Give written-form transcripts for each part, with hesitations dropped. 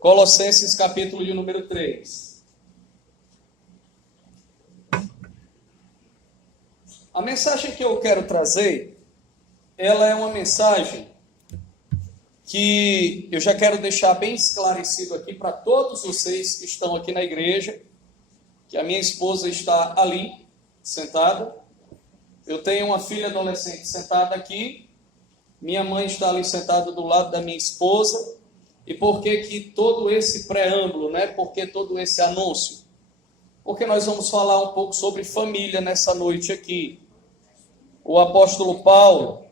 Colossenses capítulo de número 3. A mensagem que eu quero trazer, ela é uma mensagem que eu já quero deixar bem esclarecido aqui para todos vocês que estão aqui na igreja, que a minha esposa está ali, sentada. Eu tenho uma filha adolescente sentada aqui, minha mãe está ali sentada do lado da minha esposa. E por que todo esse preâmbulo, né? Por que todo esse anúncio? Porque nós vamos falar um pouco sobre família nessa noite aqui. O apóstolo Paulo,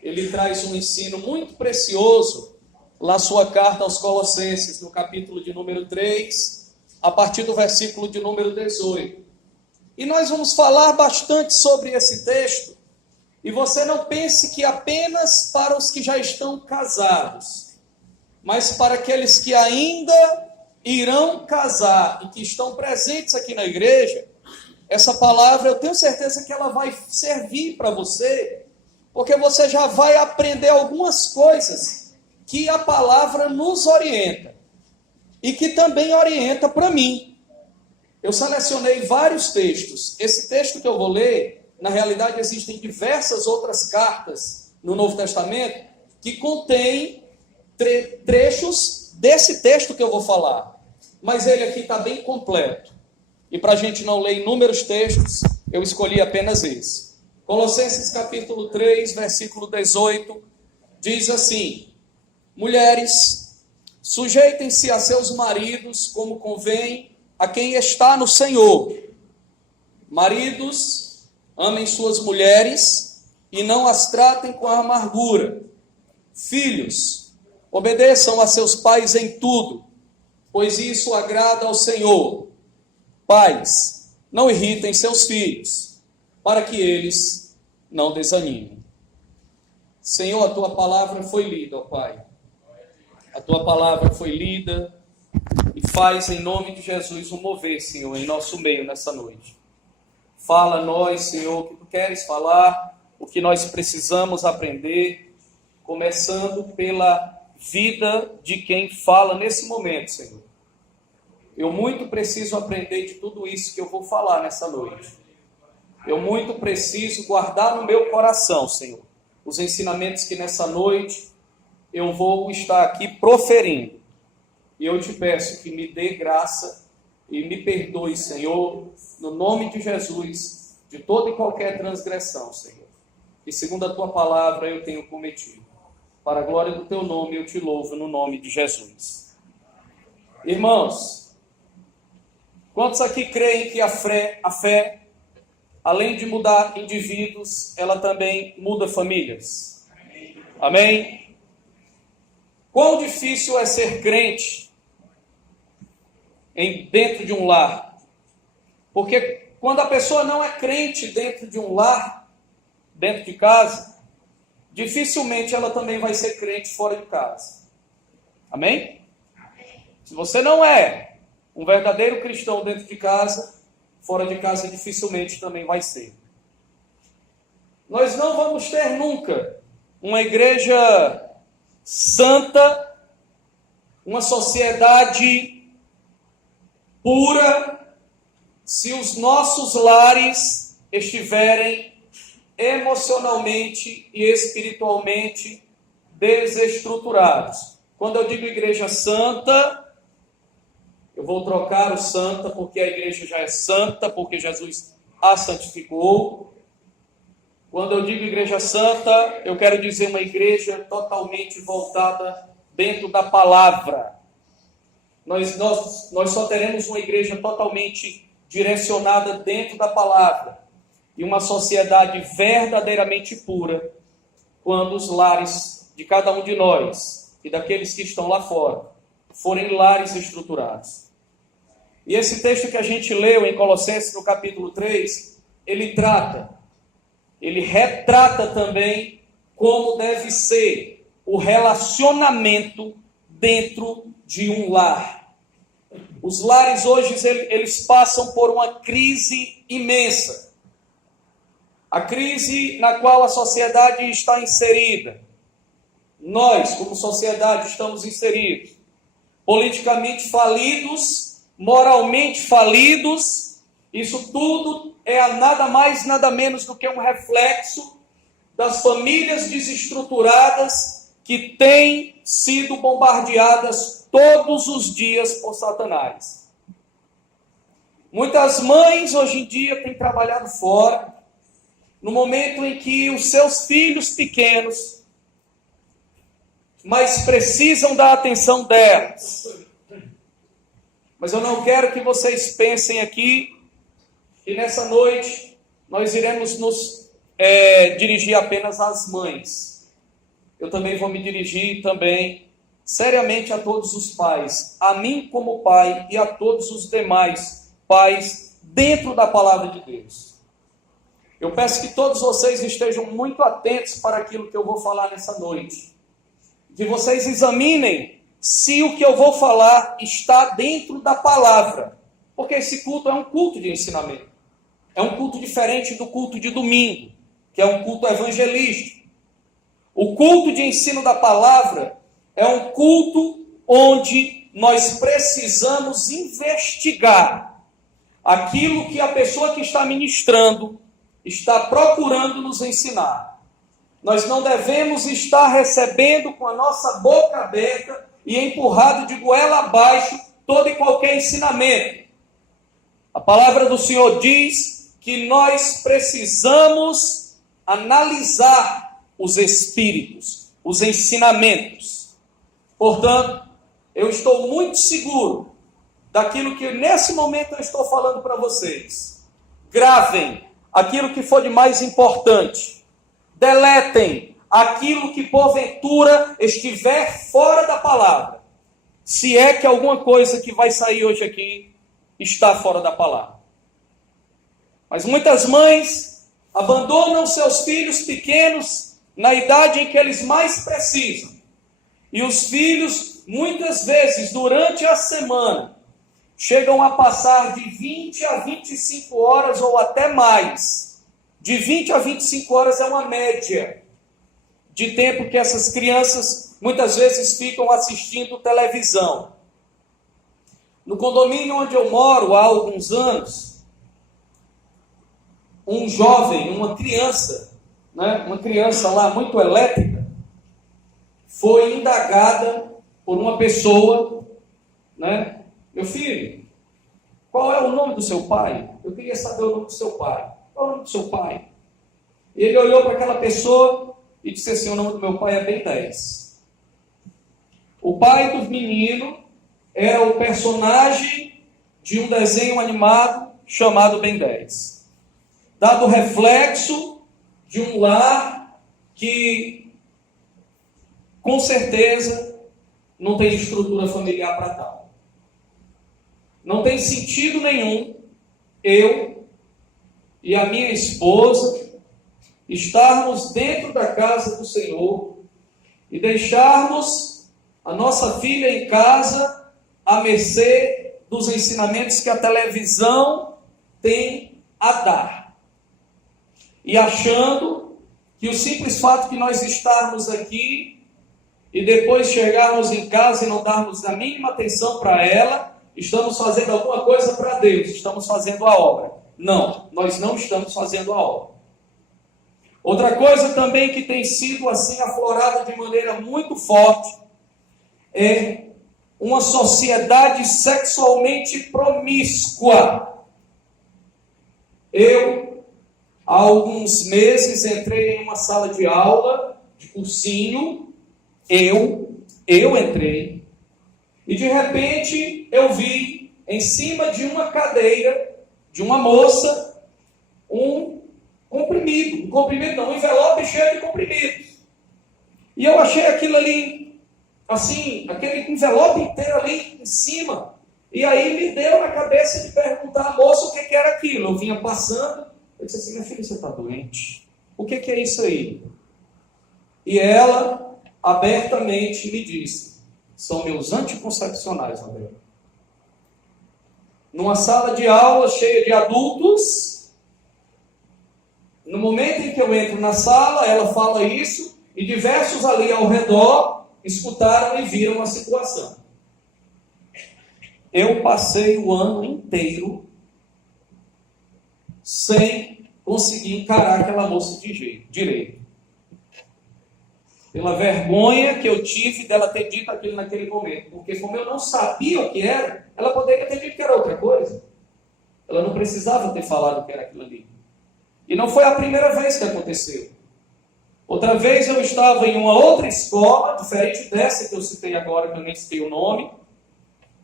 ele traz um ensino muito precioso na sua carta aos Colossenses, no capítulo de número 3, a partir do versículo de número 18. E nós vamos falar bastante sobre esse texto. E você não pense que apenas para os que já estão casados, mas para aqueles que ainda irão casar e que estão presentes aqui na igreja, essa palavra eu tenho certeza que ela vai servir para você, porque você já vai aprender algumas coisas que a palavra nos orienta e que também orienta para mim. Eu selecionei vários textos. Esse texto que eu vou ler, na realidade existem diversas outras cartas no Novo Testamento que contêm trechos desse texto que eu vou falar, mas ele aqui está bem completo, e para a gente não ler inúmeros textos, eu escolhi apenas esse. Colossenses capítulo 3, versículo 18, diz assim: mulheres, sujeitem-se a seus maridos como convém a quem está no Senhor. Maridos, amem suas mulheres e não as tratem com amargura. Filhos, obedeçam a seus pais em tudo, pois isso agrada ao Senhor. Pais, não irritem seus filhos, para que eles não desanimem. Senhor, a tua palavra foi lida, ó Pai. A tua palavra foi lida e faz em nome de Jesus um mover, Senhor, em nosso meio nessa noite. Fala a nós, Senhor, o que tu queres falar, o que nós precisamos aprender, começando pela vida de quem fala nesse momento, Senhor. Eu muito preciso aprender de tudo isso que eu vou falar nessa noite. Eu muito preciso guardar no meu coração, Senhor, os ensinamentos que nessa noite eu vou estar aqui proferindo. E eu te peço que me dê graça e me perdoe, Senhor, no nome de Jesus, de toda e qualquer transgressão, Senhor. E segundo a tua palavra eu tenho cometido. Para a glória do teu nome, eu te louvo no nome de Jesus. Irmãos, quantos aqui creem que a fé, além de mudar indivíduos, ela também muda famílias? Amém? Quão difícil é ser crente dentro de um lar? Porque quando a pessoa não é crente dentro de um lar, dentro de casa, dificilmente ela também vai ser crente fora de casa. Amém? Se você não é um verdadeiro cristão dentro de casa, fora de casa dificilmente também vai ser. Nós não vamos ter nunca uma igreja santa, uma sociedade pura, se os nossos lares estiverem emocionalmente e espiritualmente desestruturados. Quando eu digo igreja santa, eu vou trocar o santa porque a igreja já é santa, porque Jesus a santificou. Quando eu digo igreja santa, eu quero dizer uma igreja totalmente voltada dentro da palavra. Nós só teremos uma igreja totalmente direcionada dentro da palavra. E uma sociedade verdadeiramente pura, quando os lares de cada um de nós e daqueles que estão lá fora forem lares estruturados. E esse texto que a gente leu em Colossenses, no capítulo 3, ele retrata também como deve ser o relacionamento dentro de um lar. Os lares hoje, eles passam por uma crise imensa. A crise na qual a sociedade está inserida. Nós, como sociedade, estamos inseridos. politicamente falidos, moralmente falidos. Isso tudo é nada mais, nada menos do que um reflexo das famílias desestruturadas que têm sido bombardeadas todos os dias por Satanás. Muitas mães hoje em dia têm trabalhado fora, no momento em que os seus filhos pequenos mas precisam da atenção delas. Mas eu não quero que vocês pensem aqui que nessa noite nós iremos nos dirigir apenas às mães. Eu também vou me dirigir também seriamente a todos os pais, a mim como pai e a todos os demais pais dentro da palavra de Deus. Eu peço que todos vocês estejam muito atentos para aquilo que eu vou falar nessa noite. Que vocês examinem se o que eu vou falar está dentro da palavra. Porque esse culto é um culto de ensinamento. É um culto diferente do culto de domingo, que é um culto evangelístico. O culto de ensino da palavra é um culto onde nós precisamos investigar aquilo que a pessoa que está ministrando está procurando nos ensinar. Nós não devemos estar recebendo com a nossa boca aberta e empurrado de goela abaixo todo e qualquer ensinamento. A palavra do Senhor diz que nós precisamos analisar os espíritos, os ensinamentos. Portanto, eu estou muito seguro daquilo que nesse momento eu estou falando para vocês. Gravem aquilo que for de mais importante. Deletem aquilo que porventura estiver fora da palavra. Se é que alguma coisa que vai sair hoje aqui está fora da palavra. Mas muitas mães abandonam seus filhos pequenos na idade em que eles mais precisam. E os filhos, muitas vezes, durante a semana, chegam a passar de 20 a 25 horas ou até mais. De 20 a 25 horas é uma média de tempo que essas crianças muitas vezes ficam assistindo televisão. No condomínio onde eu moro há alguns anos, um jovem, uma criança lá muito elétrica, foi indagada por uma pessoa, Meu filho, qual é o nome do seu pai? Eu queria saber o nome do seu pai. Qual é o nome do seu pai? E ele olhou para aquela pessoa e disse assim: o nome do meu pai é Ben 10. O pai do menino era o personagem de um desenho animado chamado Ben 10. Dado o reflexo de um lar que, com certeza, não tem estrutura familiar para tal. Não tem sentido nenhum eu e a minha esposa estarmos dentro da casa do Senhor e deixarmos a nossa filha em casa à mercê dos ensinamentos que a televisão tem a dar. E achando que o simples fato de nós estarmos aqui e depois chegarmos em casa e não darmos a mínima atenção para ela, estamos fazendo alguma coisa para Deus, estamos fazendo a obra. Não, nós não estamos fazendo a obra. Outra coisa também que tem sido assim aflorada de maneira muito forte é uma sociedade sexualmente promíscua. Eu, há alguns meses, entrei em uma sala de aula de cursinho. Eu entrei e de repente eu vi em cima de uma cadeira de uma moça, um envelope cheio de comprimidos. E eu achei aquilo ali, assim, aquele envelope inteiro ali em cima. E aí me deu na cabeça de perguntar à moça o que era aquilo. Eu vinha passando, eu disse assim: minha filha, você está doente? O que é isso aí? E ela abertamente me disse: são meus anticoncepcionais, André. Numa sala de aula cheia de adultos, no momento em que eu entro na sala, ela fala isso, e diversos ali ao redor escutaram e viram a situação. eu passei o ano inteiro sem conseguir encarar aquela moça direito. Pela vergonha que eu tive dela ter dito aquilo naquele momento. Porque como eu não sabia o que era, ela poderia ter dito que era outra coisa. Ela não precisava ter falado que era aquilo ali. E não foi a primeira vez que aconteceu. Outra vez eu estava em uma outra escola, diferente dessa que eu citei agora, que eu nem citei o nome.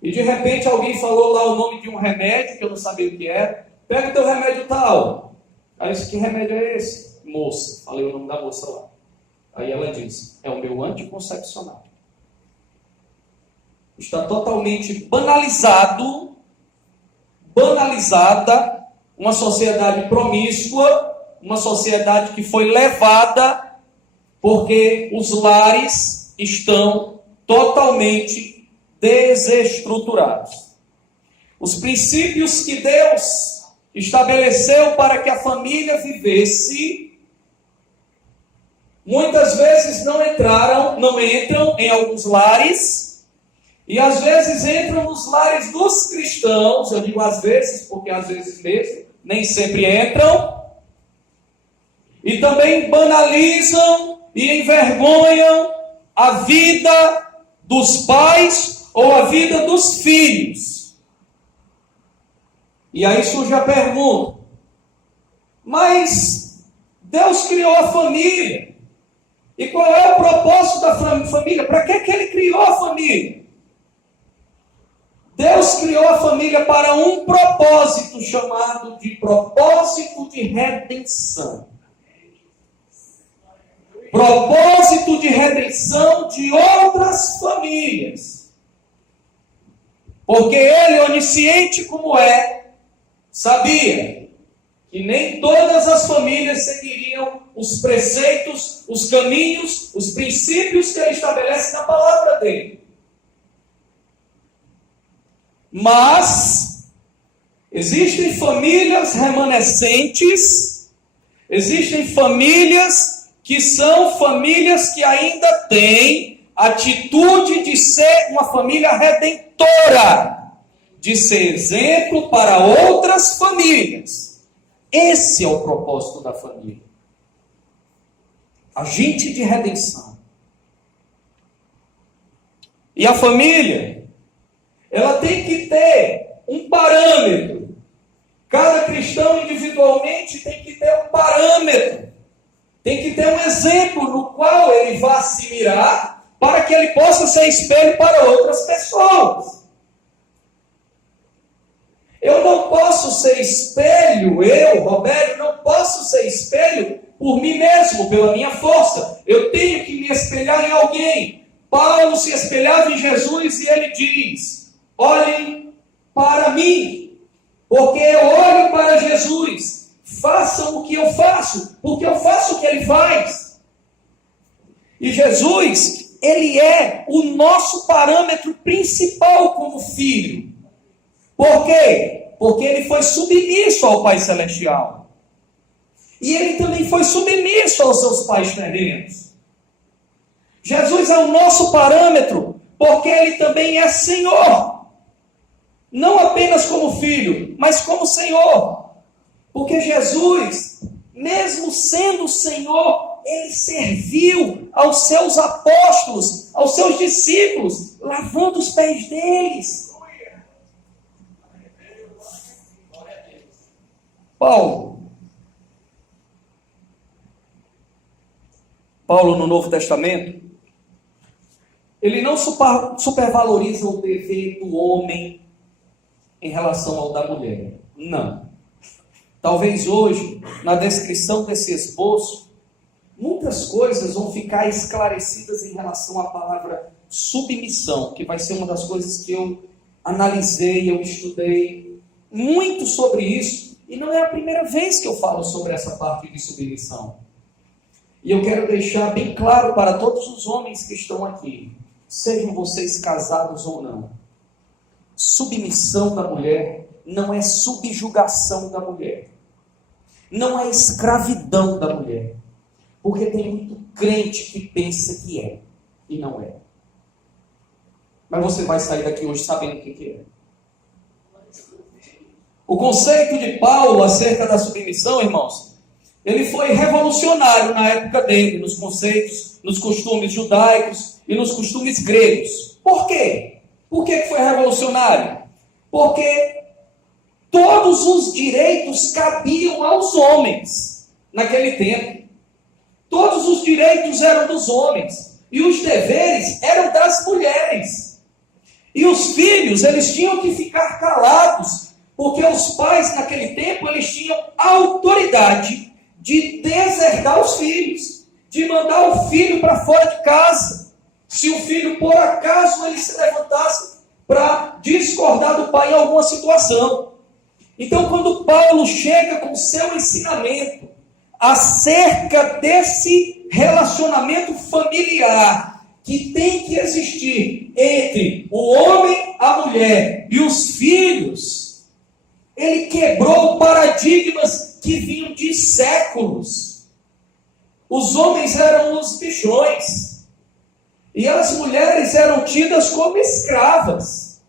E de repente alguém falou lá o nome de um remédio, que eu não sabia o que era. Pega o teu remédio tal. Aí eu disse, que remédio é esse? Moça. Falei o nome da moça lá. Aí ela disse, é o meu anticoncepcional. Está totalmente banalizada uma sociedade promíscua, uma sociedade que foi levada porque os lares estão totalmente desestruturados. Os princípios que Deus estabeleceu para que a família vivesse, muitas vezes não entram em alguns lares, e às vezes entram nos lares dos cristãos. Eu digo às vezes, porque às vezes mesmo, nem sempre entram, e também banalizam e envergonham a vida dos pais ou a vida dos filhos. E aí surge a pergunta, mas Deus criou a família. E qual é o propósito da família? Para que ele criou a família? Deus criou a família para um propósito chamado de propósito de redenção. Propósito de redenção de outras famílias. Porque ele, onisciente como é, sabia que nem todas as famílias seguiriam os preceitos, os caminhos, os princípios que ele estabelece na palavra dele. Mas existem famílias remanescentes, existem famílias que são famílias que ainda têm atitude de ser uma família redentora, de ser exemplo para outras famílias. Esse é o propósito da família. Agente de redenção. E a família, ela tem que ter um parâmetro. Cada cristão individualmente tem que ter um parâmetro. Tem que ter um exemplo no qual ele vá se mirar para que ele possa ser espelho para outras pessoas. Eu não posso ser espelho, Robério, não posso ser espelho por mim mesmo, pela minha força. Eu tenho que me espelhar em alguém. Paulo se espelhava em Jesus e ele diz, olhem para mim, porque eu olho para Jesus. Façam o que eu faço, porque eu faço o que ele faz. E Jesus, ele é o nosso parâmetro principal como filho. Por quê? Porque ele foi submisso ao Pai Celestial. E ele também foi submisso aos seus pais terrenos. Jesus é o nosso parâmetro, porque ele também é Senhor. Não apenas como filho, mas como Senhor. Porque Jesus, mesmo sendo Senhor, ele serviu aos seus apóstolos, aos seus discípulos, lavando os pés deles. Paulo no Novo Testamento, ele não supervaloriza o dever do homem em relação ao da mulher. Não. Talvez hoje, na descrição desse esboço, muitas coisas vão ficar esclarecidas em relação à palavra submissão, que vai ser uma das coisas que eu analisei, eu estudei muito sobre isso, e não é a primeira vez que eu falo sobre essa parte de submissão. E eu quero deixar bem claro para todos os homens que estão aqui, sejam vocês casados ou não, submissão da mulher não é subjugação da mulher, não é escravidão da mulher, porque tem muito crente que pensa que é, e não é. Mas você vai sair daqui hoje sabendo o que é. O conceito de Paulo acerca da submissão, irmãos, ele foi revolucionário na época dele, nos conceitos, nos costumes judaicos e nos costumes gregos. Por quê? Por que foi revolucionário? Porque todos os direitos cabiam aos homens naquele tempo. Todos os direitos eram dos homens e os deveres eram das mulheres. E os filhos, eles tinham que ficar calados, porque os pais naquele tempo, eles tinham autoridade de deserdar os filhos, de mandar o filho para fora de casa. Se o filho, por acaso, ele se levantasse para discordar do pai em alguma situação. Então, quando Paulo chega com seu ensinamento acerca desse relacionamento familiar que tem que existir entre o homem, a mulher e os filhos, ele quebrou paradigmas que vinham de séculos. Os homens eram os bichões e as mulheres eram tidas como escravas.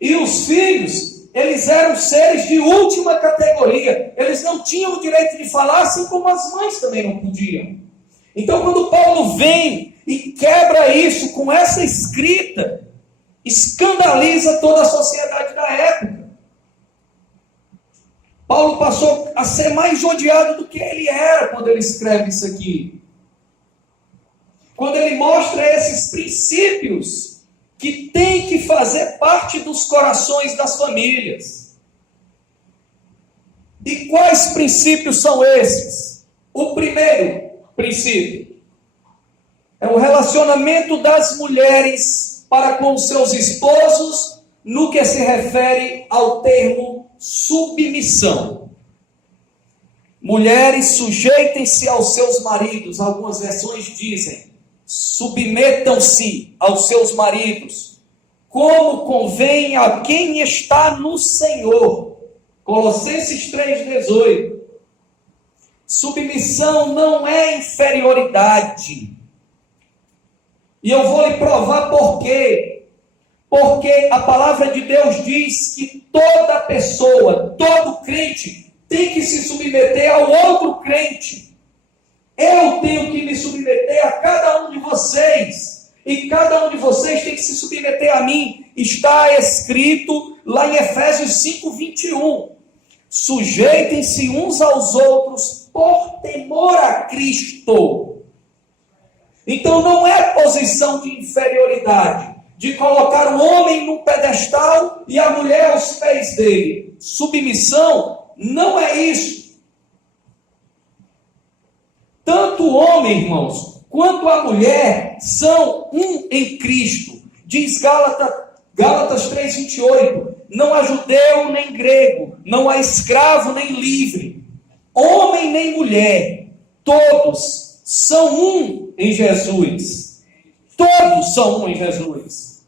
E os filhos, eles eram seres de última categoria. Eles não tinham o direito de falar, assim como as mães também não podiam. Então, quando Paulo vem e quebra isso com essa escrita, escandaliza toda a sociedade da época. Paulo passou a ser mais odiado do que ele era quando ele escreve isso aqui. Quando ele mostra esses princípios que tem que fazer parte dos corações das famílias. E quais princípios são esses? O primeiro princípio é o relacionamento das mulheres para com seus esposos no que se refere ao termo submissão. Mulheres, sujeitem-se aos seus maridos. Algumas versões dizem: submetam-se aos seus maridos, como convém a quem está no Senhor. Colossenses 3,18. Submissão não é inferioridade. E eu vou lhe provar por quê. Porque a palavra de Deus diz que toda pessoa, todo crente, tem que se submeter ao outro crente. Eu tenho que me submeter a cada um de vocês. E cada um de vocês tem que se submeter a mim. Está escrito lá em Efésios 5:21. Sujeitem-se uns aos outros por temor a Cristo. Então não é posição de inferioridade, de colocar o homem num pedestal e a mulher aos pés dele. Submissão não é isso. Tanto o homem, irmãos, quanto a mulher são um em Cristo. Diz Gálatas 3:28. Não há judeu nem grego, não há escravo nem livre, homem nem mulher, todos são um em Jesus. Todos são um em Jesus.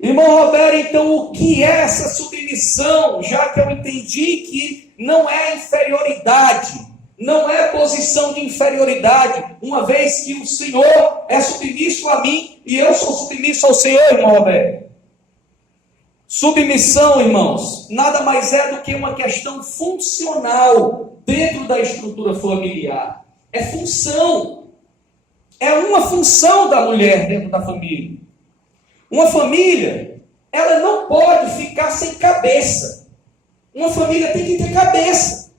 Irmão Roberto, então o que é essa submissão? Já que eu entendi que não é inferioridade, não é posição de inferioridade, uma vez que o Senhor é submisso a mim e eu sou submisso ao Senhor, irmão Roberto. Submissão, irmãos, nada mais é do que uma questão funcional dentro da estrutura familiar. É função. É uma função da mulher dentro da família. Uma família, ela não pode ficar sem cabeça. Uma família tem que ter cabeça.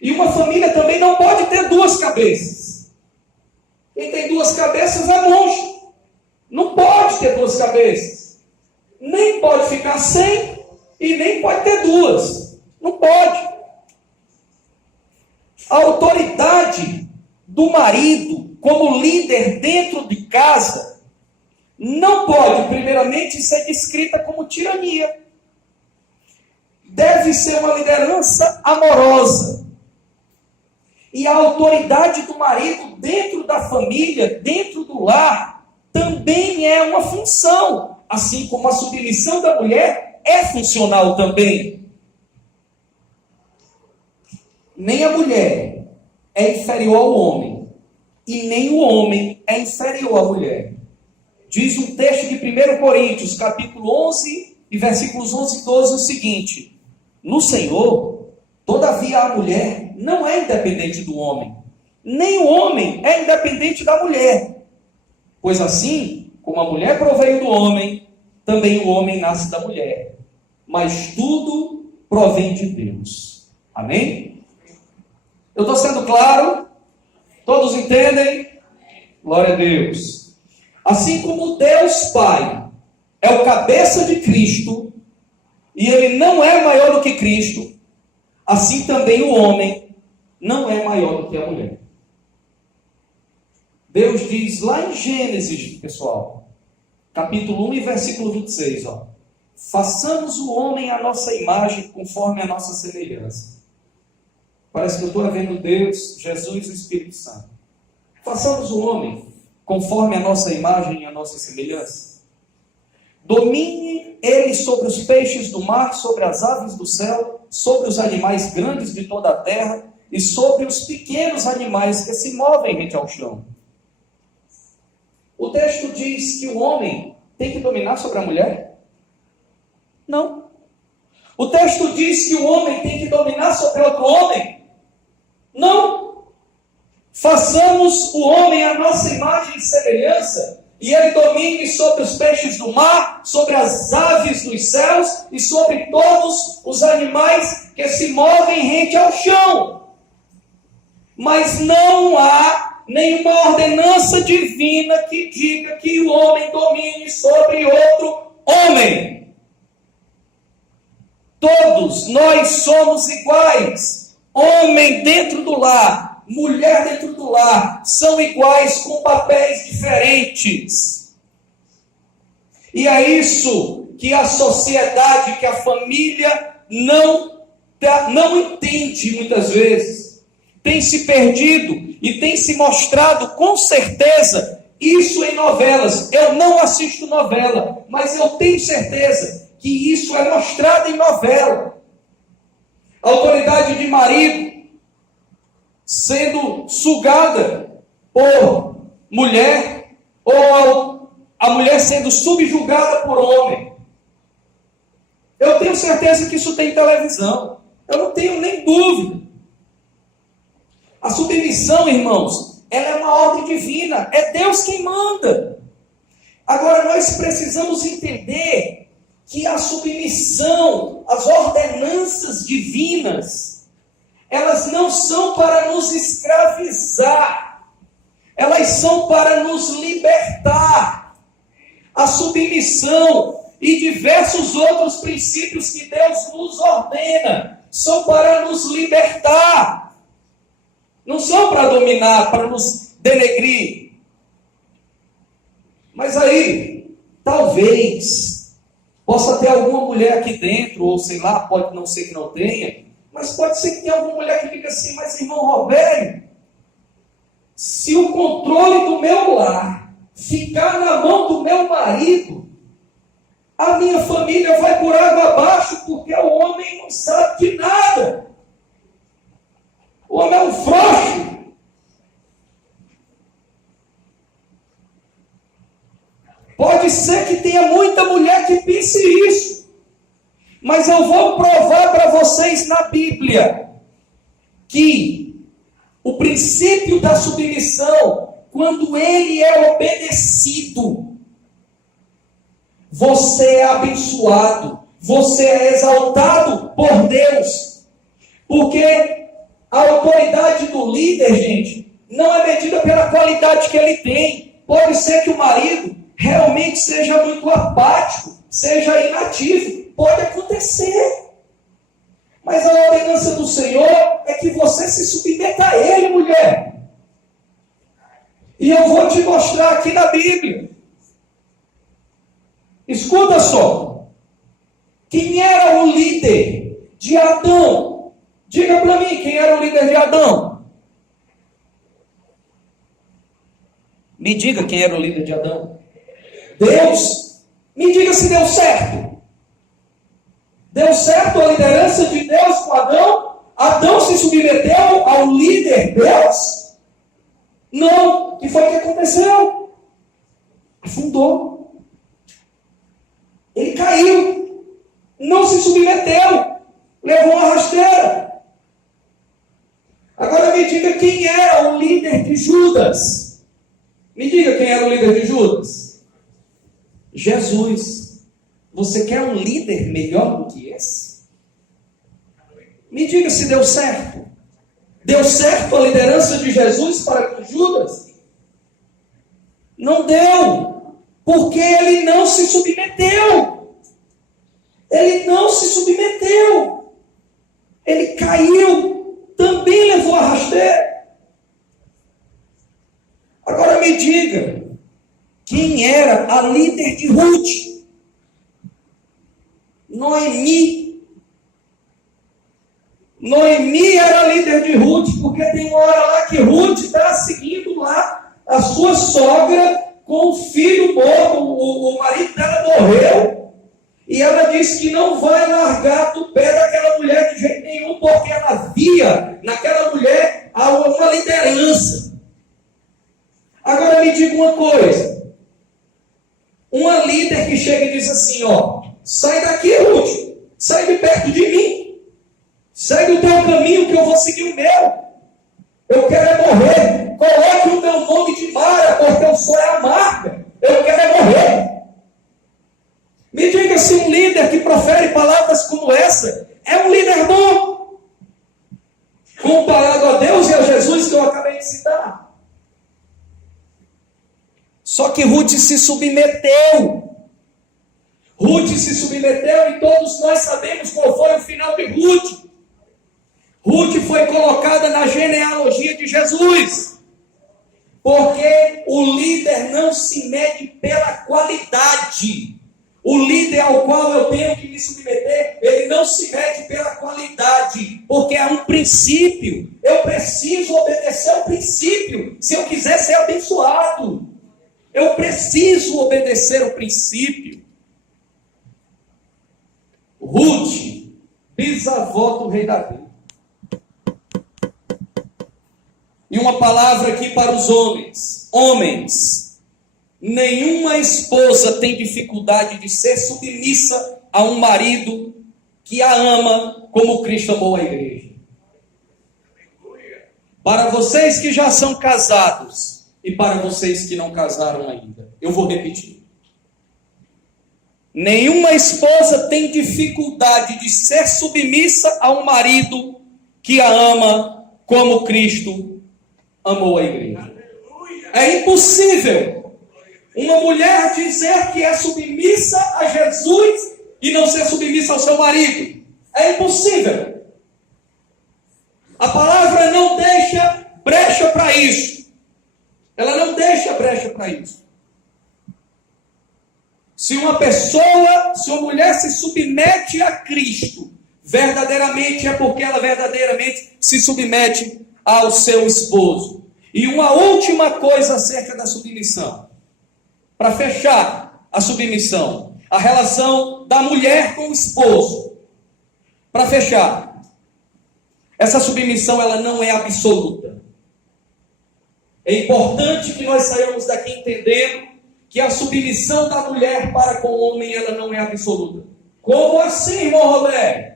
E uma família também não pode ter duas cabeças. Quem tem duas cabeças é monstro. Não pode ter duas cabeças. Nem pode ficar sem e nem pode ter duas. Não pode. A autoridade do marido como líder dentro de casa não pode, primeiramente, ser descrita como tirania. Deve ser uma liderança amorosa. E a autoridade do marido dentro da família, dentro do lar, também é uma função. Assim como a submissão da mulher é funcional também. Nem a mulher é inferior ao homem, e nem o homem é inferior à mulher. Diz um texto de 1 Coríntios, capítulo 11, e versículos 11 e 12, o seguinte: No Senhor, todavia a mulher não é independente do homem, nem o homem é independente da mulher. Pois assim, como a mulher proveio do homem, também o homem nasce da mulher. Mas tudo provém de Deus. Amém? Eu estou sendo claro? Todos entendem? Glória a Deus. Assim como Deus Pai é o cabeça de Cristo, e ele não é maior do que Cristo, assim também o homem não é maior do que a mulher. Deus diz lá em Gênesis, pessoal, capítulo 1 e versículo 26, ó. Façamos o homem à nossa imagem, conforme a nossa semelhança. Parece que eu estou vendo Deus, Jesus e o Espírito Santo. Façamos o homem conforme a nossa imagem e a nossa semelhança. Domine ele sobre os peixes do mar, sobre as aves do céu, sobre os animais grandes de toda a terra e sobre os pequenos animais que se movem rente ao chão. O texto diz que o homem tem que dominar sobre a mulher? Não. O texto diz que o homem tem que dominar sobre outro homem? Não. Façamos o homem à nossa imagem e semelhança, e ele domine sobre os peixes do mar, sobre as aves dos céus e sobre todos os animais que se movem rente ao chão. Mas não há nenhuma ordenança divina que diga que o homem domine sobre outro homem. Todos nós somos iguais. Homem dentro do lar, mulher dentro do lar, são iguais com papéis diferentes. E é isso que a sociedade, que a família não entende muitas vezes. Tem se perdido e tem se mostrado com certeza isso em novelas. Eu não assisto novela, mas eu tenho certeza que isso é mostrado em novela. A autoridade de marido sendo sugada por mulher, ou a mulher sendo subjugada por homem. Eu tenho certeza que isso tem televisão. Eu não tenho nem dúvida. A submissão, irmãos, ela é uma ordem divina. É Deus quem manda. Agora, nós precisamos entender que a submissão, as ordenanças divinas, elas não são para nos escravizar. Elas são para nos libertar. A submissão e diversos outros princípios que Deus nos ordena são para nos libertar. Não são para dominar, para nos denegrir. Mas aí, talvez, possa ter alguma mulher aqui dentro, ou sei lá, pode não ser que não tenha, mas pode ser que tenha alguma mulher que fique assim, mas irmão Robério, se o controle do meu lar ficar na mão do meu marido, a minha família vai por água abaixo, porque o homem não sabe de nada. O homem é um frouxo. Pode ser que tenha muita mulher que pense isso. Mas eu vou provar para vocês na Bíblia que o princípio da submissão, quando ele é obedecido, você é abençoado, você é exaltado por Deus. Porque a autoridade do líder, gente, não é medida pela qualidade que ele tem. Pode ser que o marido realmente seja muito apático, seja inativo. Pode acontecer. Mas a ordenança do Senhor é que você se submeta a Ele, mulher. E eu vou te mostrar aqui na Bíblia. Escuta só. Quem era o líder de Adão? Diga para mim, quem era o líder de Adão? Me diga quem era o líder de Adão. Deus. Me diga se deu certo. Deu certo a liderança de Deus com Adão? Adão se submeteu ao líder Deus? Não. O que foi que aconteceu? Afundou. Ele caiu. Não se submeteu. Levou uma rasteira. Agora me diga quem era o líder de Judas. Me diga quem era o líder de Judas. Jesus. Você quer um líder melhor do que esse? Me diga se deu certo. Deu certo a liderança de Jesus para com Judas? Não deu, porque ele não se submeteu. Ele não se submeteu. Ele caiu, também levou a rasteira. Agora me diga, quem era a líder de Ruth? Noemi. Noemi era líder de Ruth, porque tem uma hora lá que Ruth está seguindo lá a sua sogra com o filho morto, o marido dela morreu, e ela disse que não vai largar do pé daquela mulher de jeito nenhum, porque ela via naquela mulher uma liderança. Agora me diga uma coisa, uma líder que chega e diz assim, ó, sai daqui, Ruth, sai de perto de mim, segue o teu caminho que eu vou seguir o meu. Eu quero é morrer. Coloque o meu nome de Mara, porque eu sou a marca. Eu quero é morrer. Me diga se um líder que profere palavras como essa é um líder bom, comparado a Deus e a Jesus que eu acabei de citar. Só que Ruth se submeteu. Ruth se submeteu e todos nós sabemos qual foi o final de Ruth. Ruth foi colocada na genealogia de Jesus, porque o líder não se mede pela qualidade. O líder ao qual eu tenho que me submeter, ele não se mede pela qualidade, porque é um princípio. Eu preciso obedecer ao princípio, se eu quiser ser abençoado. Eu preciso obedecer ao princípio. Ruth, bisavó do rei Davi. E uma palavra aqui para os homens. Homens, nenhuma esposa tem dificuldade de ser submissa a um marido que a ama como Cristo amou a igreja. Para vocês que já são casados e para vocês que não casaram ainda, eu vou repetir. Nenhuma esposa tem dificuldade de ser submissa a um marido que a ama como Cristo amou a igreja. É impossível uma mulher dizer que é submissa a Jesus e não ser submissa ao seu marido. É impossível. A palavra não deixa brecha para isso. Ela não deixa brecha para isso. Se uma mulher se submete a Cristo, verdadeiramente é porque ela verdadeiramente se submete ao seu esposo. E uma última coisa acerca da submissão. Para fechar a submissão, a relação da mulher com o esposo. Para fechar, essa submissão ela não é absoluta. É importante que nós saiamos daqui entendendo que a submissão da mulher para com o homem ela não é absoluta. Como assim, irmão Roberto?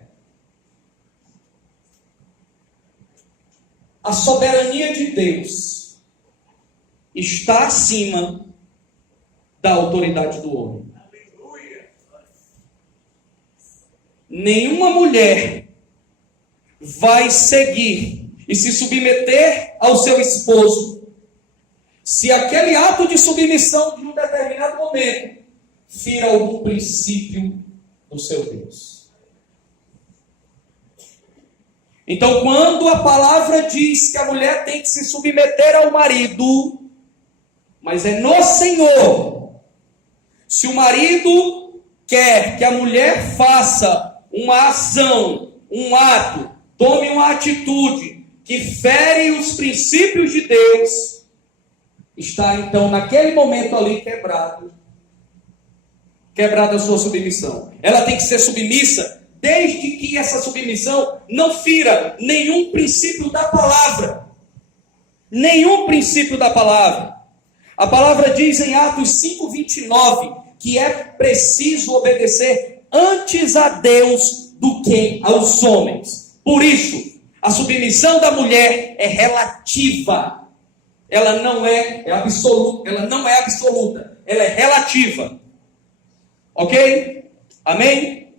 A soberania de Deus está acima da autoridade do homem. Nenhuma mulher vai seguir e se submeter ao seu esposo se aquele ato de submissão de um determinado momento fira algum princípio do seu Deus. Então, quando a palavra diz que a mulher tem que se submeter ao marido, mas é no Senhor, se o marido quer que a mulher faça uma ação, um ato, tome uma atitude que fere os princípios de Deus, está então naquele momento ali quebrada a sua submissão. Ela tem que ser submissa desde que essa submissão não fira nenhum princípio da palavra. Nenhum princípio da palavra. A palavra diz em Atos 5:29 que é preciso obedecer antes a Deus do que aos homens. Por isso, a submissão da mulher é relativa. Ela não é absoluta, ela é relativa. Ok? Amém?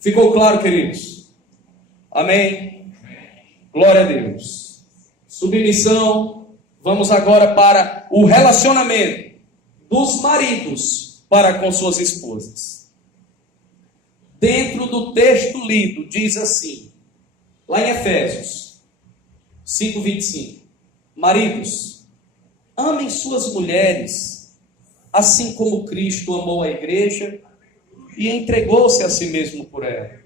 Ficou claro, queridos? Amém? Glória a Deus. Submissão. Vamos agora para o relacionamento dos maridos para com suas esposas. Dentro do texto lido, diz assim, lá em Efésios 5:25, maridos, amem suas mulheres, assim como Cristo amou a igreja e entregou-se a si mesmo por ela.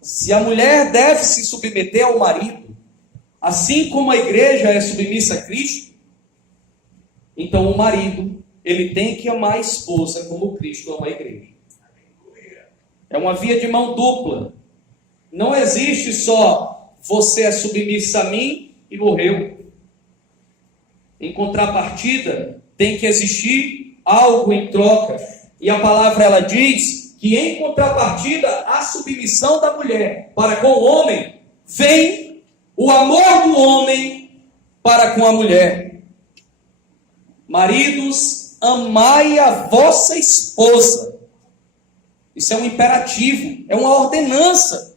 Se a mulher deve se submeter ao marido, assim como a igreja é submissa a Cristo, então o marido, ele tem que amar a esposa como Cristo ama a igreja. É uma via de mão dupla. Não existe só você é submissa a mim e morreu. Em contrapartida, tem que existir algo em troca. E a palavra ela diz que em contrapartida à submissão da mulher para com o homem, vem o amor do homem para com a mulher. Maridos, amai a vossa esposa. Isso é um imperativo, é uma ordenança.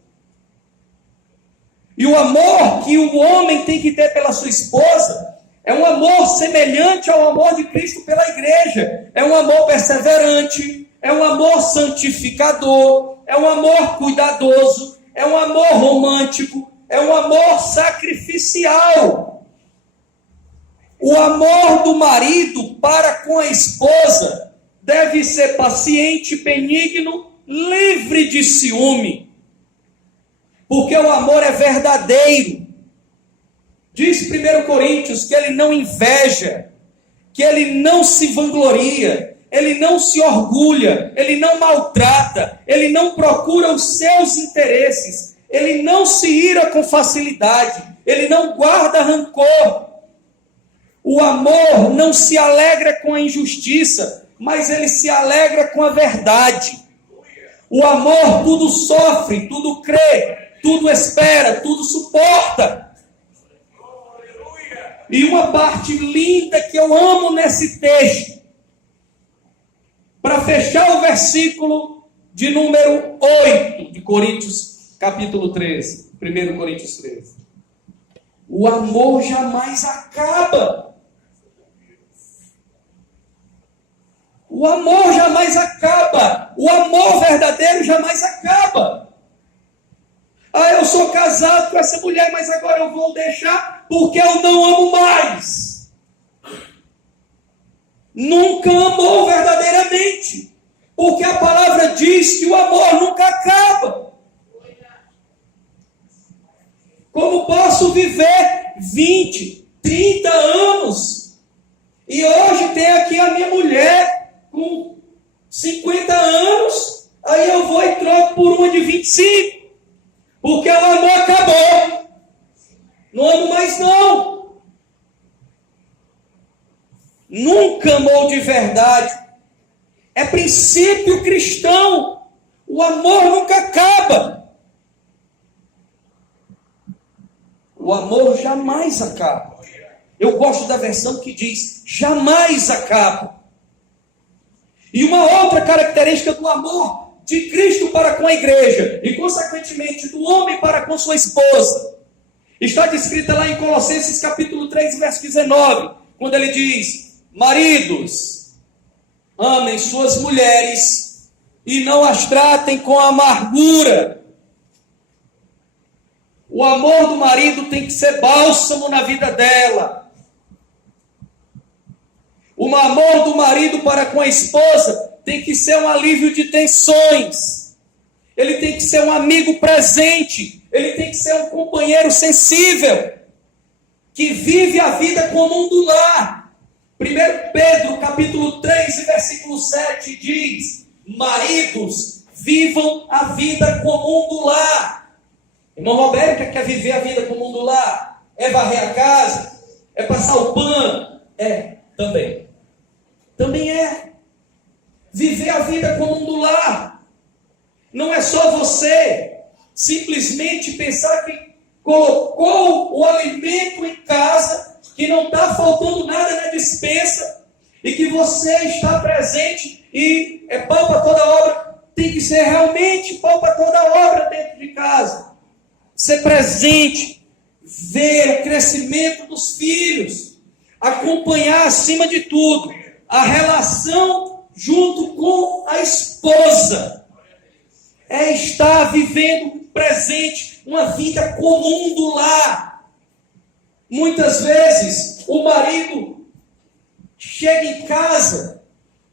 E o amor que o homem tem que ter pela sua esposa é um amor semelhante ao amor de Cristo pela igreja. É um amor perseverante, é um amor santificador, é um amor cuidadoso, é um amor romântico, é um amor sacrificial. O amor do marido para com a esposa deve ser paciente, benigno, livre de ciúme. Porque o amor é verdadeiro. Diz 1 Coríntios que ele não inveja, que ele não se vangloria, ele não se orgulha, ele não maltrata, ele não procura os seus interesses, ele não se ira com facilidade, ele não guarda rancor. O amor não se alegra com a injustiça, mas ele se alegra com a verdade. O amor tudo sofre, tudo crê, tudo espera, tudo suporta. E uma parte linda que eu amo nesse texto, para fechar o versículo de número 8 de Coríntios, capítulo 13, 1 Coríntios 13. O amor jamais acaba. O amor jamais acaba. O amor verdadeiro jamais acaba. Ah, eu sou casado com essa mulher, mas agora eu vou deixar porque eu não amo mais. Nunca amou verdadeiramente. Porque a palavra diz que o amor nunca acaba. Como posso viver 20, 30 anos e hoje tem aqui a minha mulher com 50 anos, aí eu vou e troco por uma de 25. Porque o amor acabou. Não amo mais não. Nunca amou de verdade. É princípio cristão. O amor nunca acaba. O amor jamais acaba. Eu gosto da versão que diz, jamais acaba. E uma outra característica do amor de Cristo para com a igreja, e consequentemente do homem para com sua esposa, está descrita lá em Colossenses capítulo 3, verso 19, quando ele diz, maridos, amem suas mulheres e não as tratem com amargura. O amor do marido tem que ser bálsamo na vida dela. O amor do marido para com a esposa tem que ser um alívio de tensões. Ele tem que ser um amigo presente. Ele tem que ser um companheiro sensível, que vive a vida comum do lar. 1 Pedro, capítulo 3, versículo 7, diz, maridos, vivam a vida comum do lar. Irmão Roberto, quer viver a vida comum do lar? É varrer a casa? É passar o pano? É, também. Também é. Viver a vida comum do lar Não é só você simplesmente pensar que colocou o alimento em casa, que não está faltando nada na despensa, e que você está presente e é pau para toda obra. Tem que ser realmente pau para toda obra dentro de casa. Ser presente, ver o crescimento dos filhos, acompanhar acima de tudo a relação junto com a esposa. É estar vivendo presente, uma vida comum do lar. Muitas vezes o marido chega em casa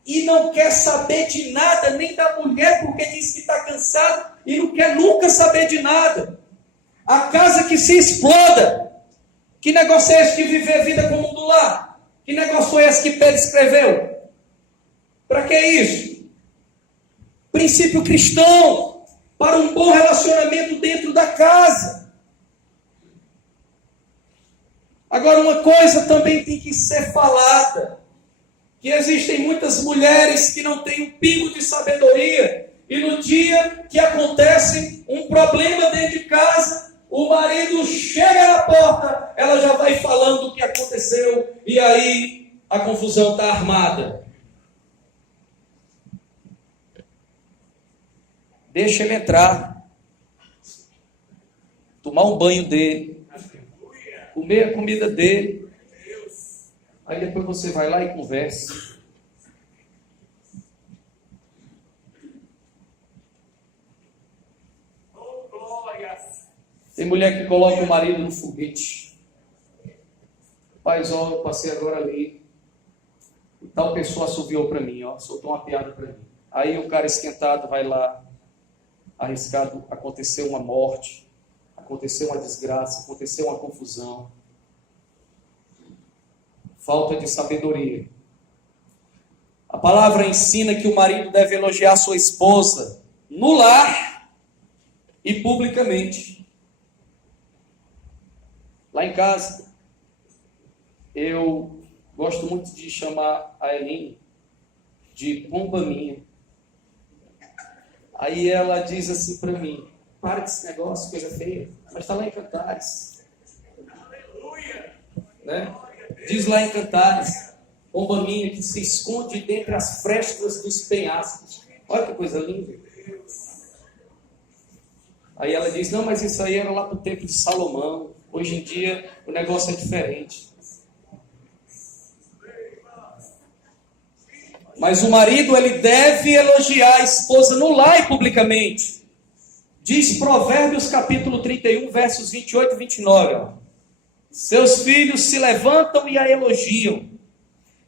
e não quer saber de nada, nem da mulher, porque diz que está cansado e não quer nunca saber de nada. A casa que se exploda. Que negócio é esse de viver a vida comum do lar? Que negócio é esse que Pedro escreveu? Para que isso? Princípio cristão para um bom relacionamento dentro da casa. Agora, uma coisa também tem que ser falada, que existem muitas mulheres que não têm um pingo de sabedoria, e no dia que acontece um problema dentro de casa, o marido chega na porta, ela já vai falando o que aconteceu, e aí a confusão está armada. Deixa ele entrar, tomar um banho dele, comer a comida dele, aí depois você vai lá e conversa. Tem mulher que coloca o marido no foguete. Rapaz, ó, eu passei agora ali, e tal pessoa assobiou para mim, ó, soltou uma piada para mim. Aí o cara esquentado vai lá, arriscado, aconteceu uma morte, aconteceu uma desgraça, aconteceu uma confusão. Falta de sabedoria. A palavra ensina que o marido deve elogiar sua esposa no lar e publicamente. Lá em casa, eu gosto muito de chamar a Eline de pomba minha. Aí ela diz assim para mim: para desse negócio, coisa feia, mas está lá em Cantares. Aleluia! Né? Diz lá em Cantares, pomba minha que se esconde dentre as frestas dos penhascos. Olha que coisa linda. Aí ela diz: não, mas isso aí era lá para o tempo de Salomão. Hoje em dia o negócio é diferente. Mas o marido, ele deve elogiar a esposa no lar e publicamente. Diz Provérbios capítulo 31, versos 28 e 29. Ó. Seus filhos se levantam e a elogiam.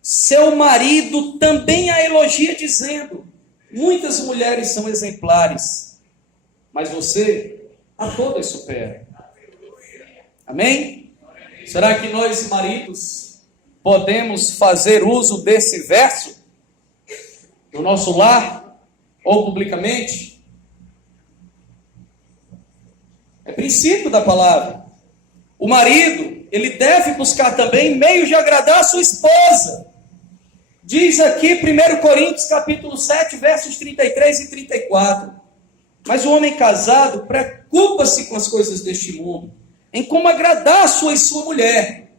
Seu marido também a elogia, dizendo: muitas mulheres são exemplares, mas você a todas supera. Amém? Será que nós, maridos, podemos fazer uso desse verso no nosso lar ou publicamente? É princípio da palavra. O marido, ele deve buscar também meios de agradar a sua esposa. Diz aqui 1 Coríntios capítulo 7, versos 33 e 34. Mas o homem casado preocupa-se com as coisas deste mundo, em como agradar a sua mulher.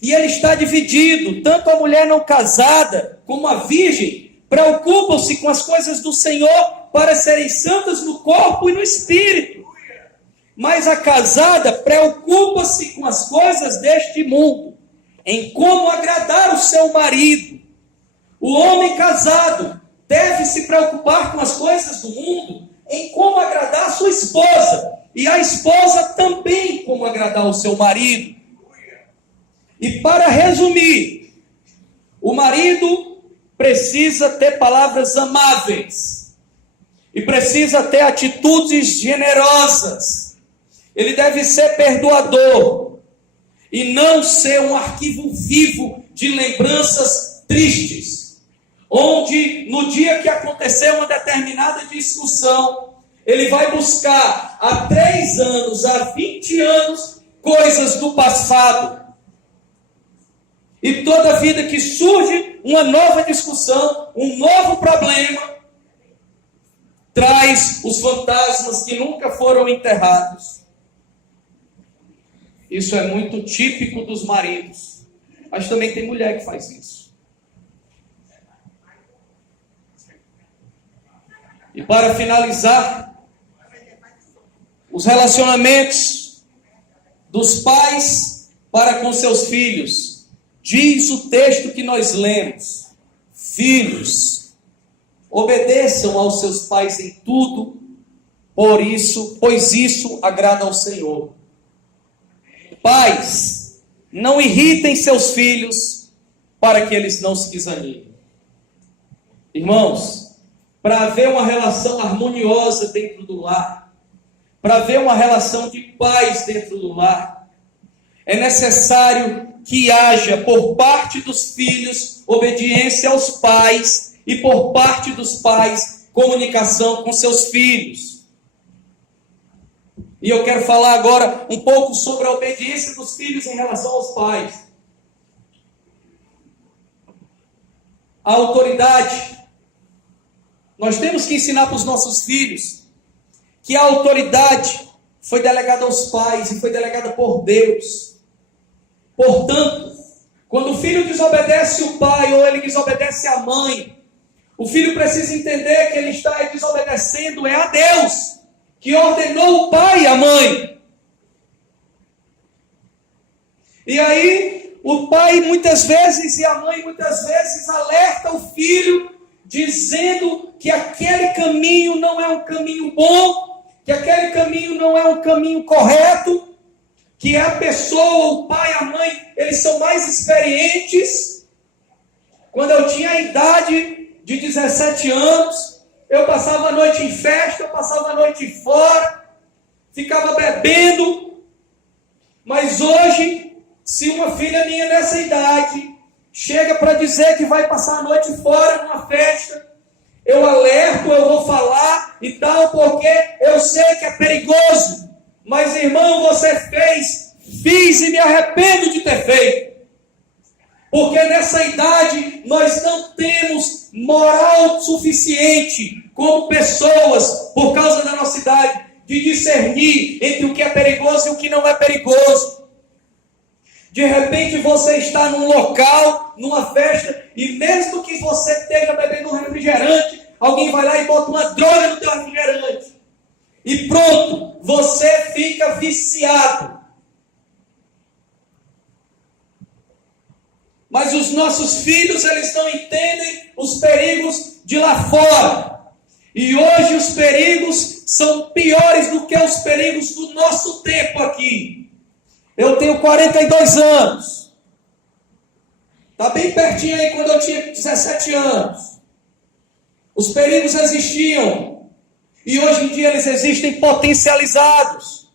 E ele está dividido, tanto a mulher não casada como a virgem preocupam-se com as coisas do Senhor para serem santas no corpo e no espírito. Mas a casada preocupa-se com as coisas deste mundo, em como agradar o seu marido. O homem casado deve se preocupar com as coisas do mundo, em como agradar a sua esposa. E a esposa também como agradar o seu marido. E para resumir, o marido precisa ter palavras amáveis. E precisa ter atitudes generosas. Ele deve ser perdoador. E não ser um arquivo vivo de lembranças tristes. Onde no dia que aconteceu uma determinada discussão, ele vai buscar há 3 anos, há 20 anos, coisas do passado. E toda vida que surge uma nova discussão, um novo problema, traz traz os fantasmas que nunca foram enterrados. Isso é muito típico dos maridos, mas também tem mulher que faz isso. E para finalizar, os relacionamentos dos pais para com seus filhos. Diz o texto que nós lemos: filhos, obedeçam aos seus pais em tudo, pois isso agrada ao Senhor. Pais, não irritem seus filhos, para que eles não se desanimem. Irmãos, para haver uma relação harmoniosa dentro do lar, para haver uma relação de paz dentro do lar, é necessário que haja por parte dos filhos obediência aos pais e por parte dos pais comunicação com seus filhos. E eu quero falar agora um pouco sobre a obediência dos filhos em relação aos pais. A autoridade. Nós temos que ensinar para os nossos filhos que a autoridade foi delegada aos pais e foi delegada por Deus. Portanto, quando o filho desobedece o pai ou ele desobedece a mãe, o filho precisa entender que ele está desobedecendo a Deus, que ordenou o pai e a mãe. E aí, o pai muitas vezes e a mãe muitas vezes alerta o filho, dizendo que aquele caminho não é um caminho bom, que aquele caminho não é um caminho correto, que a pessoa, o pai, a mãe, eles são mais experientes. Quando eu tinha a idade de 17 anos, eu passava a noite em festa, eu passava a noite fora, ficava bebendo. Mas hoje, se uma filha minha nessa idade chega para dizer que vai passar a noite fora numa festa, eu alerto, eu vou falar e tal, porque eu sei que é perigoso. Mas, irmão, você fiz e me arrependo de ter feito. Porque nessa idade nós não temos moral suficiente como pessoas, por causa da nossa idade, de discernir entre o que é perigoso e o que não é perigoso. De repente você está num local, numa festa, e mesmo que você esteja bebendo um refrigerante, alguém vai lá e bota uma droga no teu refrigerante. E pronto, você fica viciado. Mas os nossos filhos, eles não entendem os perigos de lá fora. E hoje os perigos são piores do que os perigos do nosso tempo aqui. Eu tenho 42 anos. Está bem pertinho aí quando eu tinha 17 anos. Os perigos existiam. E hoje em dia eles existem potencializados.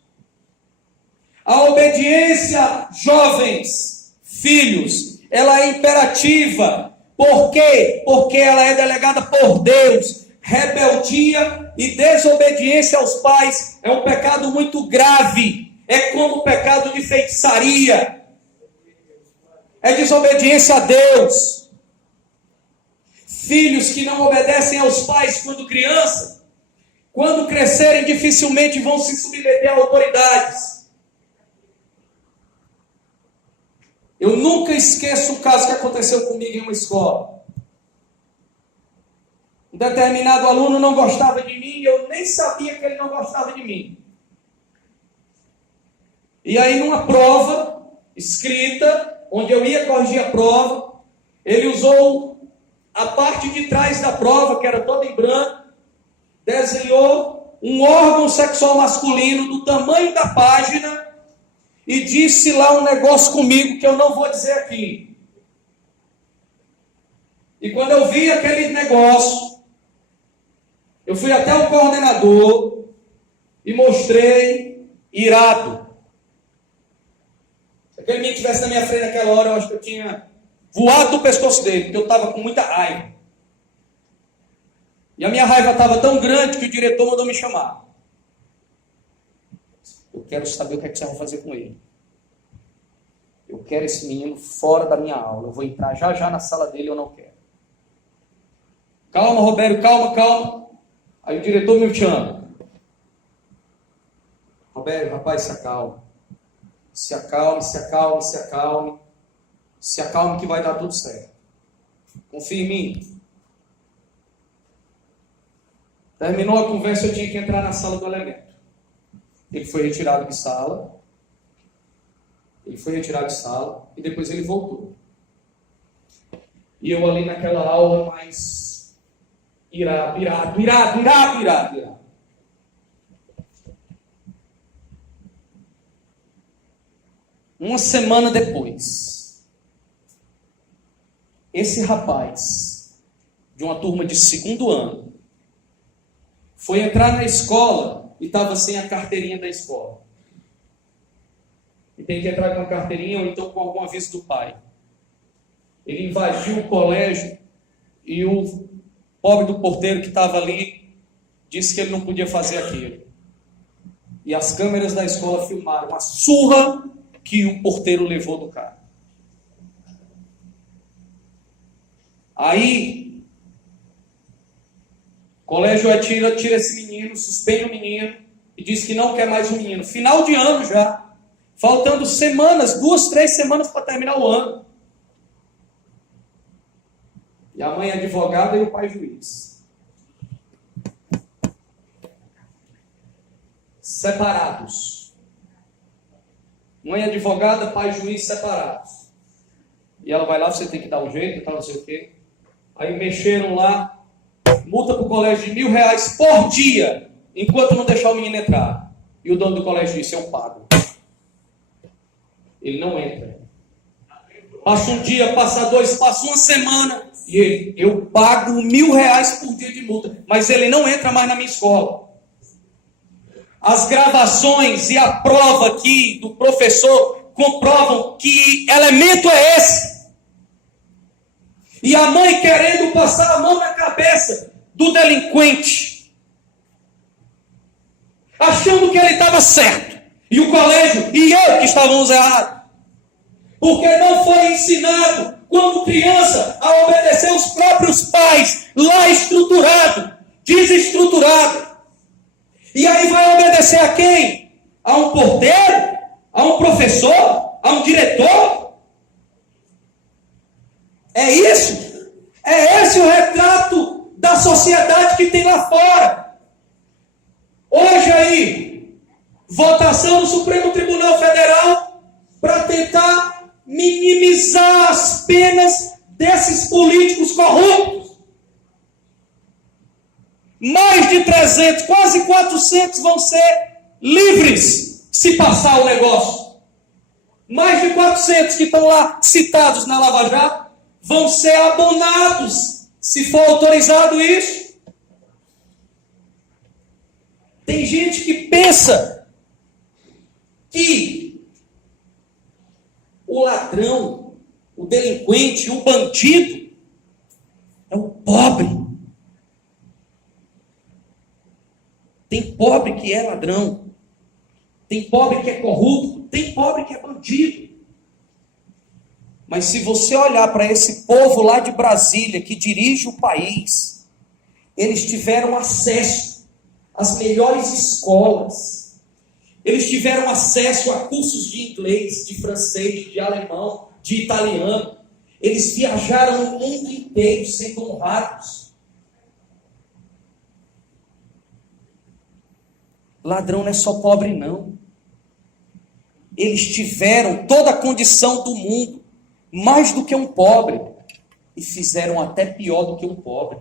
A obediência, jovens, filhos, ela é imperativa. Por quê? Porque ela é delegada por Deus. Rebeldia e desobediência aos pais é um pecado muito grave. É como o pecado de feitiçaria. É desobediência a Deus. Filhos que não obedecem aos pais quando crianças, quando crescerem, dificilmente vão se submeter a autoridades. Eu nunca esqueço o caso que aconteceu comigo em uma escola. Um determinado aluno não gostava de mim, e eu nem sabia que ele não gostava de mim. E aí, numa prova escrita, onde eu ia corrigir a prova, ele usou a parte de trás da prova, que era toda em branco, desenhou um órgão sexual masculino do tamanho da página e disse lá um negócio comigo que eu não vou dizer aqui. E quando eu vi aquele negócio, eu fui até o coordenador e mostrei irado. Se aquele menino estivesse na minha frente naquela hora, eu acho que eu tinha voado do pescoço dele, porque eu estava com muita raiva. E a minha raiva estava tão grande que o diretor mandou me chamar. Eu quero saber o que é que você vai fazer com ele. Eu quero esse menino fora da minha aula. Eu vou entrar já já na sala dele, eu não quero. Calma, Roberto, calma. Aí o diretor me chama. Roberto, rapaz, se acalme. Se acalme, se acalme, se acalme. Se acalme que vai dar tudo certo. Confia em mim. Terminou a conversa, eu tinha que entrar na sala do elemento. Ele foi retirado de sala. E depois ele voltou. E eu ali naquela aula, mais irado. Uma semana depois, esse rapaz, de uma turma de 2º ano, foi entrar na escola e estava sem a carteirinha da escola. E tem que entrar com a carteirinha ou então com algum aviso do pai. Ele invadiu o colégio e o pobre do porteiro que estava ali disse que ele não podia fazer aquilo. E as câmeras da escola filmaram a surra que o porteiro levou do cara. Aí, o colégio tira esse menino, suspende o menino e diz que não quer mais o menino. Final de ano já. Faltando semanas, 2, 3 semanas para terminar o ano. E a mãe é advogada e o pai juiz. Separados. Mãe advogada, pai juiz separados. E ela vai lá, você tem que dar um jeito, tal, não sei o quê. Aí mexeram lá, multa para o colégio de R$1.000 por dia, enquanto não deixar o menino entrar. E o dono do colégio disse, eu pago. Ele não entra. Passa um dia, passa 2, passa uma semana. E ele, eu pago R$1.000 por dia de multa. Mas ele não entra mais na minha escola. As gravações e a prova aqui do professor comprovam que elemento é esse. E a mãe querendo passar a mão na cabeça do delinquente. Achando que ele estava certo. E o colégio e eu que estávamos errados. Porque não foi ensinado, quando criança, a obedecer os próprios pais, lá estruturado, desestruturado. E aí vai obedecer a quem? A um porteiro? A um professor? A um diretor? É isso? É esse o retrato da sociedade que tem lá fora. Hoje aí, votação no Supremo Tribunal Federal para tentar minimizar as penas desses políticos corruptos. Mais de 300, quase 400 vão ser livres se passar o negócio. Mais de 400 que estão lá citados na Lava Jato vão ser abonados se for autorizado isso. Tem gente que pensa que o ladrão, o delinquente, o bandido é o pobre. Tem pobre que é ladrão. Tem pobre que é corrupto. Tem pobre que é bandido. Mas se você olhar para esse povo lá de Brasília, que dirige o país, eles tiveram acesso às melhores escolas. Eles tiveram acesso a cursos de inglês, de francês, de alemão, de italiano. Eles viajaram o mundo inteiro sendo honrados. Ladrão não é só pobre, não. Eles tiveram toda a condição do mundo, mais do que um pobre, e fizeram até pior do que um pobre.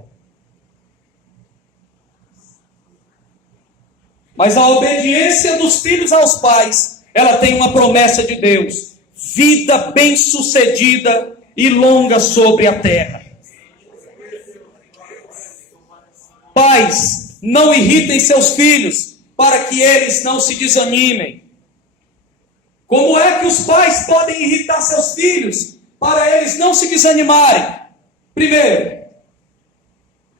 Mas a obediência dos filhos aos pais, ela tem uma promessa de Deus: vida bem-sucedida e longa sobre a terra. Pais, não irritem seus filhos, para que eles não se desanimem. Como é que os pais podem irritar seus filhos, para eles não se desanimarem? Primeiro,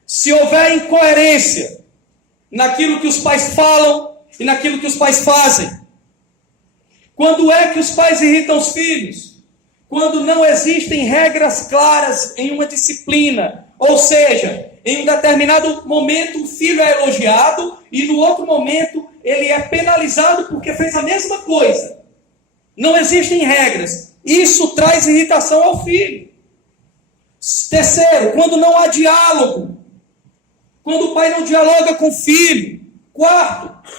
se houver incoerência naquilo que os pais falam e naquilo que os pais fazem. Quando é que os pais irritam os filhos? Quando não existem regras claras em uma disciplina. Ou seja, Em um determinado momento, o filho é elogiado e no outro momento ele é penalizado porque fez a mesma coisa. Não existem regras. Isso traz irritação ao filho. Terceiro, quando não há diálogo. Quando o pai não dialoga com o filho. Quarto,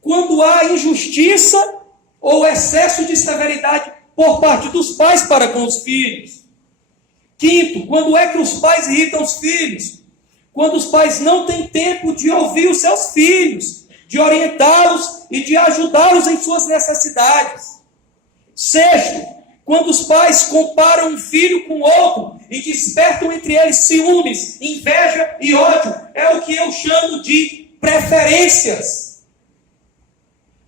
quando há injustiça ou excesso de severidade por parte dos pais para com os filhos. Quinto, quando é que os pais irritam os filhos? Quando os pais não têm tempo de ouvir os seus filhos, de orientá-los e de ajudá-los em suas necessidades. Sexto, quando os pais comparam um filho com outro e despertam entre eles ciúmes, inveja e ódio, é o que eu chamo de preferências.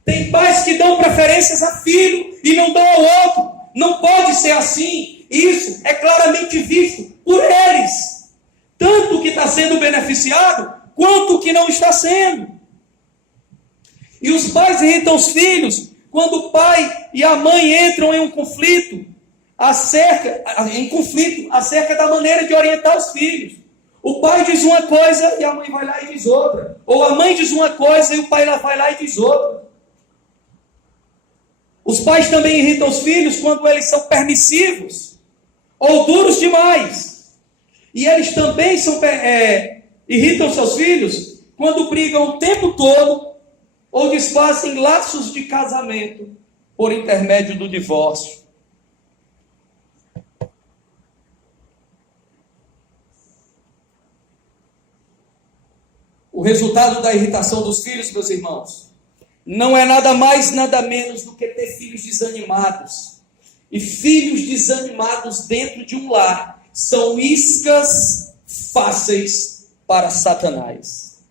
Tem pais que dão preferências a filho e não dão ao outro. Não pode ser assim. Isso é claramente visto por eles. Tanto o que está sendo beneficiado, quanto o que não está sendo. E os pais irritam os filhos quando o pai e a mãe entram em um conflito acerca da maneira de orientar os filhos. O pai diz uma coisa e a mãe vai lá e diz outra. Ou a mãe diz uma coisa e o pai vai lá e diz outra. Os pais também irritam os filhos quando eles são permissivos ou duros demais. E eles também irritam seus filhos quando brigam o tempo todo ou desfazem laços de casamento por intermédio do divórcio. O resultado da irritação dos filhos, meus irmãos, não é nada mais, nada menos do que ter filhos desanimados. E filhos desanimados dentro de um lar são iscas fáceis para Satanás.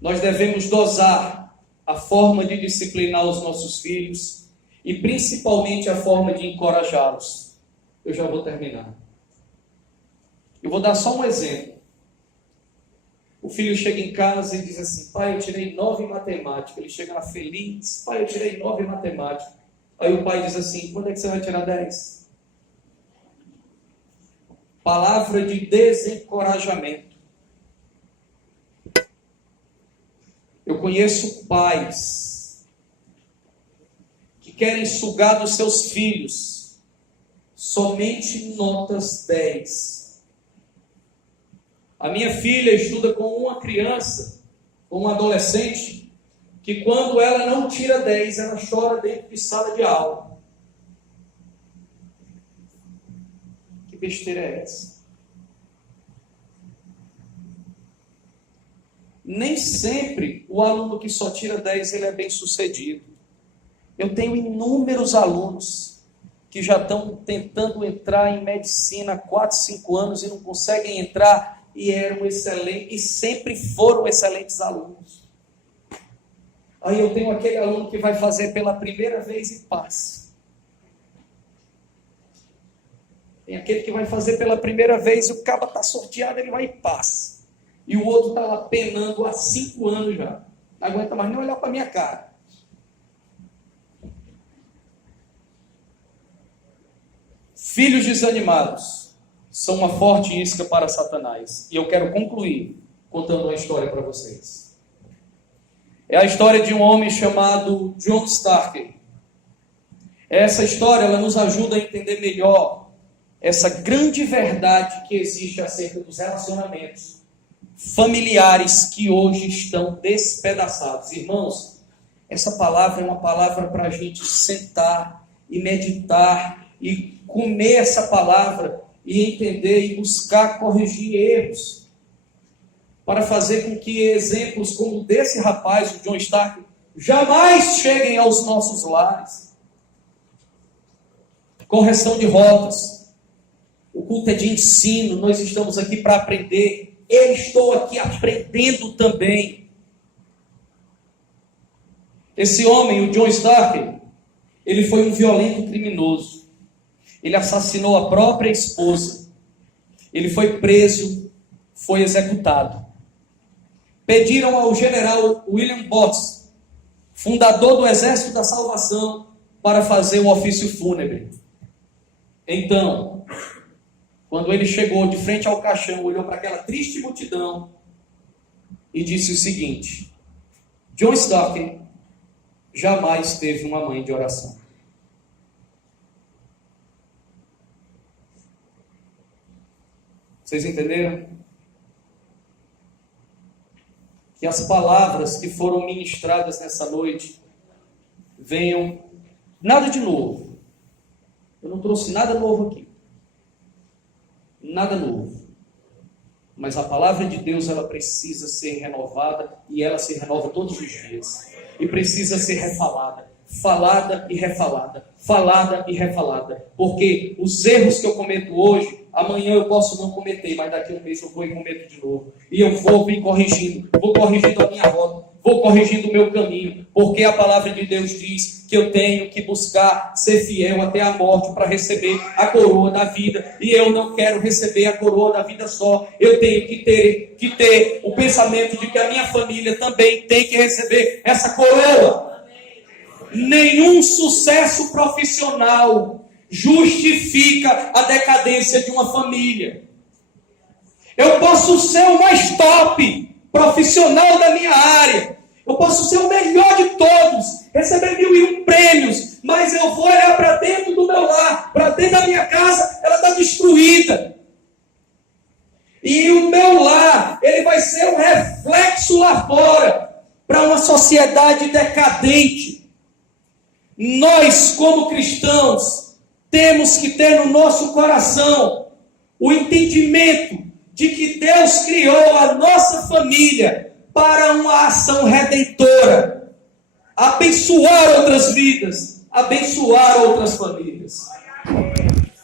Nós devemos dosar a forma de disciplinar os nossos filhos e principalmente a forma de encorajá-los. Eu já vou terminar. Eu vou dar só um exemplo. O filho chega em casa e diz assim: pai, eu tirei 9 em matemática. Ele chega lá feliz: pai, eu tirei 9 em matemática. Aí o pai diz assim: quando é que você vai tirar 10? Palavra de desencorajamento. Eu conheço pais que querem sugar dos seus filhos somente notas 10. A minha filha estuda com uma criança, com um adolescente, que quando ela não tira 10, ela chora dentro de sala de aula. Que besteira é essa? Nem sempre o aluno que só tira 10, ele é bem sucedido. Eu tenho inúmeros alunos que já estão tentando entrar em medicina há 4, 5 anos e não conseguem entrar, e eram excelentes, e sempre foram excelentes alunos. Aí eu tenho aquele aluno que vai fazer pela primeira vez e passa. Tem aquele que vai fazer pela primeira vez e o cabo está sorteado, ele vai e passa. E o outro está lá penando há 5 anos já. Não aguenta mais nem olhar para a minha cara. Filhos desanimados são uma forte isca para Satanás. E eu quero concluir contando uma história para vocês. É a história de um homem chamado John Starker. Essa história ela nos ajuda a entender melhor essa grande verdade que existe acerca dos relacionamentos familiares que hoje estão despedaçados. Irmãos, essa palavra é uma palavra para a gente sentar e meditar e comer essa palavra e entender e buscar corrigir erros, para fazer com que exemplos como desse rapaz, o John Stark, jamais cheguem aos nossos lares. Correção de rotas. O culto é de ensino, nós estamos aqui para aprender. Eu estou aqui aprendendo também. Esse homem, o John Stark, ele foi um violento criminoso. Ele assassinou a própria esposa. Ele foi preso, foi executado. Pediram ao general William Botts, fundador do Exército da Salvação, para fazer o ofício fúnebre. Então, quando ele chegou de frente ao caixão, olhou para aquela triste multidão e disse o seguinte: John Stott jamais teve uma mãe de oração. Vocês entenderam? Que as palavras que foram ministradas nessa noite venham nada de novo. Eu não trouxe nada novo aqui. Nada novo. Mas a palavra de Deus, ela precisa ser renovada, e ela se renova todos os dias. E precisa ser refalada. Falada e refalada. Falada e refalada. Porque os erros que eu cometo hoje, amanhã eu posso não cometer, mas daqui a um mês eu vou e cometo de novo. E eu vou vir corrigindo. Vou corrigindo a minha rota. Vou corrigindo o meu caminho. Porque a palavra de Deus diz que eu tenho que buscar ser fiel até a morte para receber a coroa da vida. E eu não quero receber a coroa da vida só. Eu tenho que ter o pensamento de que a minha família também tem que receber essa coroa. Nenhum sucesso profissional justifica a decadência de uma família. Eu posso ser o mais top profissional da minha área. Eu posso ser o melhor de todos, receber 1001 prêmios, mas eu vou olhar para dentro do meu lar, para dentro da minha casa, ela está destruída. E o meu lar, ele vai ser um reflexo lá fora, para uma sociedade decadente. Nós, como cristãos, temos que ter no nosso coração o entendimento de que Deus criou a nossa família para uma ação redentora, abençoar outras vidas, abençoar outras famílias.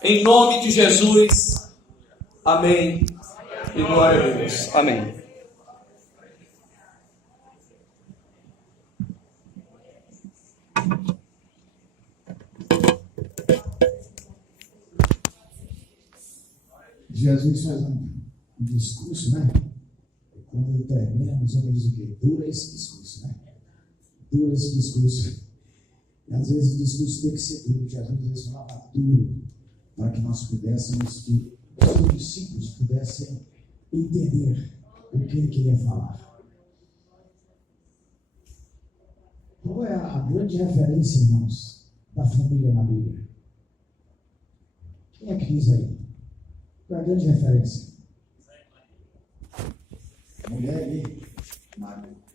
Em nome de Jesus, amém e glória a Deus, amém. Jesus faz um discurso, né? E quando ele termina, os homens dizem o quê? Dura esse discurso, né? Dura esse discurso. E às vezes o discurso tem que ser duro. Jesus às vezes falava duro, para que nós pudéssemos, que os discípulos pudessem entender o que ele queria falar. Qual é a grande referência, irmãos, da família na Bíblia? Quem é que diz aí? Qual é a grande referência? Mulher ali, Maria.